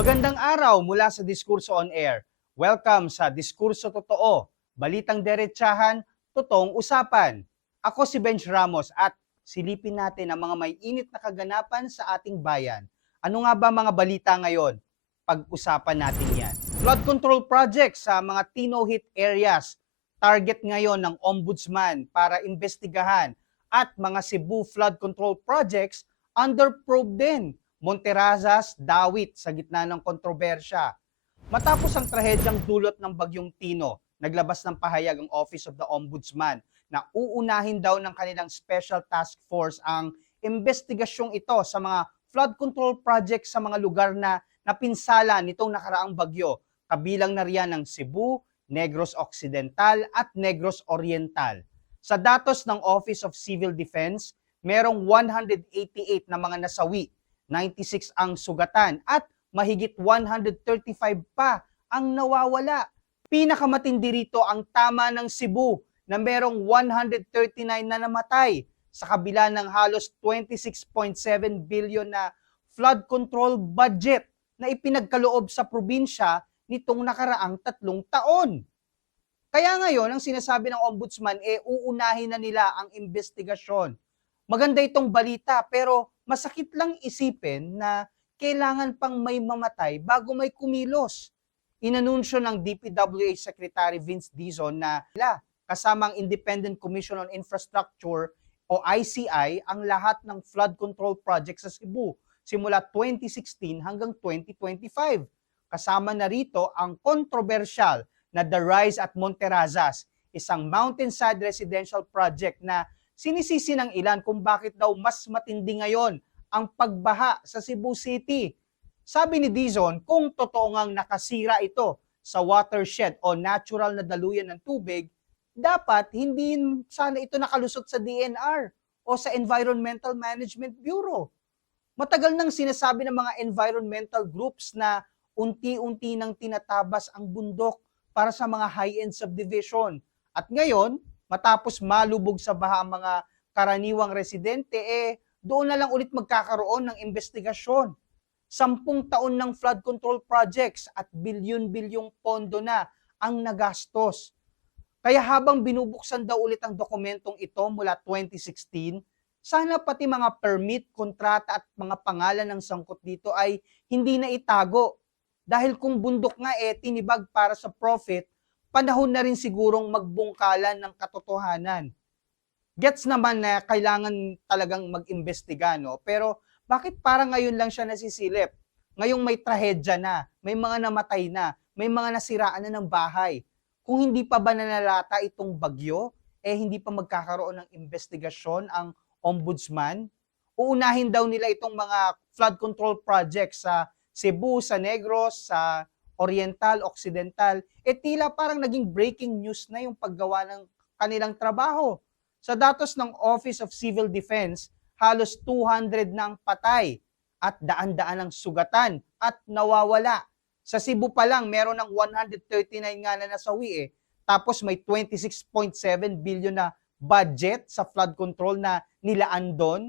Magandang araw mula sa Diskurso on Air. Welcome sa Diskurso Totoo, balitang derechahan, totoong usapan. Ako si Benj Ramos at silipin natin ang mga may init na kaganapan sa ating bayan. Ano nga ba mga balita ngayon? Pag-usapan natin yan. Flood control project sa mga Tino-hit areas. Target ngayon ng Ombudsman para imbestigahan at mga Cebu flood control projects under probe din. Monterazas, Dawit sa gitna ng kontrobersya. Matapos ang trahedyang dulot ng Bagyong Tino, naglabas ng pahayag ang Office of the Ombudsman na uunahin daw ng kanilang Special Task Force ang investigasyong ito sa mga flood control projects sa mga lugar na napinsala nitong nakaraang bagyo. Kabilang na riyan ng Cebu, Negros Occidental at Negros Oriental. Sa datos ng Office of Civil Defense, merong 188 na mga nasawi, 96 ang sugatan at mahigit 135 pa ang nawawala. Pinakamatindi rito ang tama ng Cebu na merong 139 na namatay sa kabila ng halos 26.7 billion na flood control budget na ipinagkaloob sa probinsya nitong nakaraang 3 taon. Kaya ngayon, ang sinasabi ng Ombudsman, uunahin na nila ang investigasyon. Maganda itong balita pero masakit lang isipin na kailangan pang may mamatay bago may kumilos. Inanunsyo ng DPWH Secretary Vince Dizon na kasama ang Independent Commission on Infrastructure o ICI ang lahat ng flood control projects sa Cebu simula 2016 hanggang 2025. Kasama na rito ang controversial na The Rise at Monterazas, isang mountainside residential project na sinisisi ng ilan kung bakit daw mas matindi ngayon ang pagbaha sa Cebu City. Sabi ni Dizon, kung totoo ngang nakasira ito sa watershed o natural na daluyan ng tubig, dapat hindi sana ito nakalusot sa DNR o sa Environmental Management Bureau. Matagal nang sinasabi ng mga environmental groups na unti-unti nang tinatabas ang bundok para sa mga high-end subdivision. At ngayon, matapos malubog sa baha ang mga karaniwang residente, doon na lang ulit magkakaroon ng investigasyon. 10 taon ng flood control projects at bilyon-bilyong pondo na ang nagastos. Kaya habang binubuksan daw ulit ang dokumentong ito mula 2016, sana pati mga permit, kontrata at mga pangalan ng sangkot dito ay hindi na itago. Dahil kung bundok nga tinibag para sa profit, panahon na rin sigurong magbungkalan ng katotohanan. Gets naman na kailangan talagang mag-imbestiga, no? Pero bakit parang ngayon lang siya nasisilip? Ngayong may trahedya na, may mga namatay na, may mga nasiraan na ng bahay. Kung hindi pa ba nanalata itong bagyo, hindi pa magkakaroon ng investigasyon ang ombudsman? Uunahin daw nila itong mga flood control projects sa Cebu, sa Negros, sa Oriental, Occidental, tila parang naging breaking news na yung paggawa ng kanilang trabaho. Sa datos ng Office of Civil Defense, halos 200 na ang patay at daan-daan ang sugatan at nawawala. Sa Cebu pa lang, meron ng 139 nga na nasawi Tapos may 26.7 billion na budget sa flood control na nilaan doon.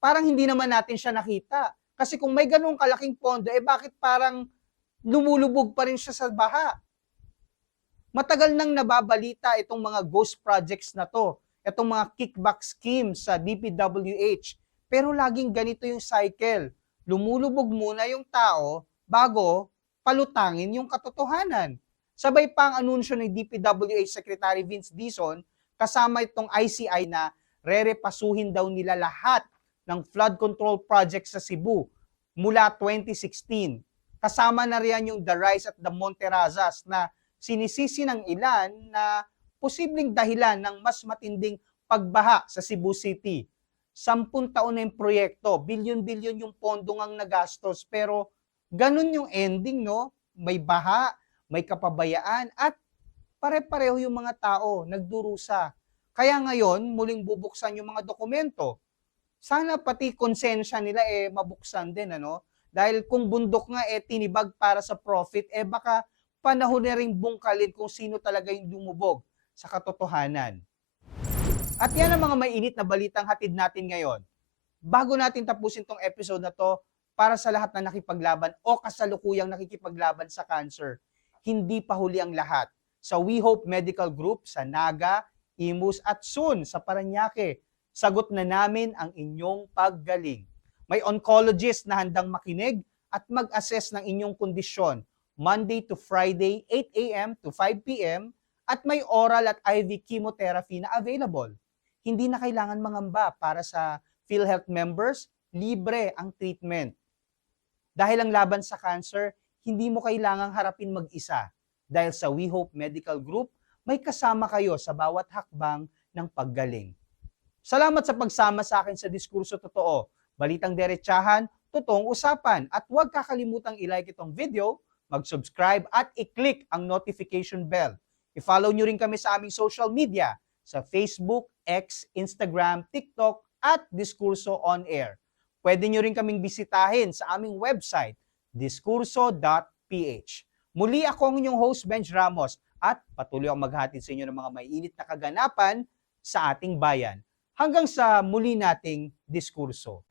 Parang hindi naman natin siya nakita. Kasi kung may ganung kalaking pondo, bakit parang lumulubog pa rin siya sa baha? Matagal nang nababalita itong mga ghost projects na to, itong mga kickback schemes sa DPWH. Pero laging ganito yung cycle. Lumulubog muna yung tao bago palutangin yung katotohanan. Sabay pa ang anunsyo ng DPWH Secretary Vince Dizon, kasama itong ICI na rerepasuhin daw nila lahat ng flood control projects sa Cebu mula 2016. Kasama na riyan yung The Rise at the Monterazas na sinisisi ng ilan na posibleng dahilan ng mas matinding pagbaha sa Cebu City. 10 taon na yung proyekto, bilyon-bilyon yung pondo ngang nagastos, pero ganun yung ending, no? May baha, may kapabayaan, at pare-pareho yung mga tao, nagdurusa. Kaya ngayon, muling bubuksan yung mga dokumento. Sana pati konsensya nila mabuksan din, ano? Dahil kung bundok nga tinibag para sa profit, baka panahon na ring bungkalin kung sino talaga yung lumubog sa katotohanan. At yan ang mga mainit na balitang hatid natin ngayon. Bago natin tapusin tong episode na to, para sa lahat na nakipaglaban o kasalukuyang nakikipaglaban sa cancer. Hindi pa huli ang lahat. Sa We Hope Medical Group, sa Naga, Imus at soon sa Parañaque, sagot na namin ang inyong paggaling. May oncologist na handang makinig at mag-assess ng inyong kondisyon Monday to Friday, 8 a.m. to 5 p.m. at may oral at IV chemotherapy na available. Hindi na kailangan mangamba para sa PhilHealth members, libre ang treatment. Dahil ang laban sa cancer, hindi mo kailangang harapin mag-isa. Dahil sa We Hope Medical Group, may kasama kayo sa bawat hakbang ng paggaling. Salamat sa pagsama sa akin sa Diskurso Totoo. Balitang Derechahan, totoong usapan. At huwag kakalimutang i-like itong video, mag-subscribe at i-click ang notification bell. I-follow nyo rin kami sa aming social media sa Facebook, X, Instagram, TikTok at Diskurso On Air. Pwede nyo rin kaming bisitahin sa aming website, diskurso.ph. Muli ako ang inyong host, Benj Ramos, at patuloy akong maghatid sa inyo ng mga maiinit na kaganapan sa ating bayan. Hanggang sa muli nating diskurso.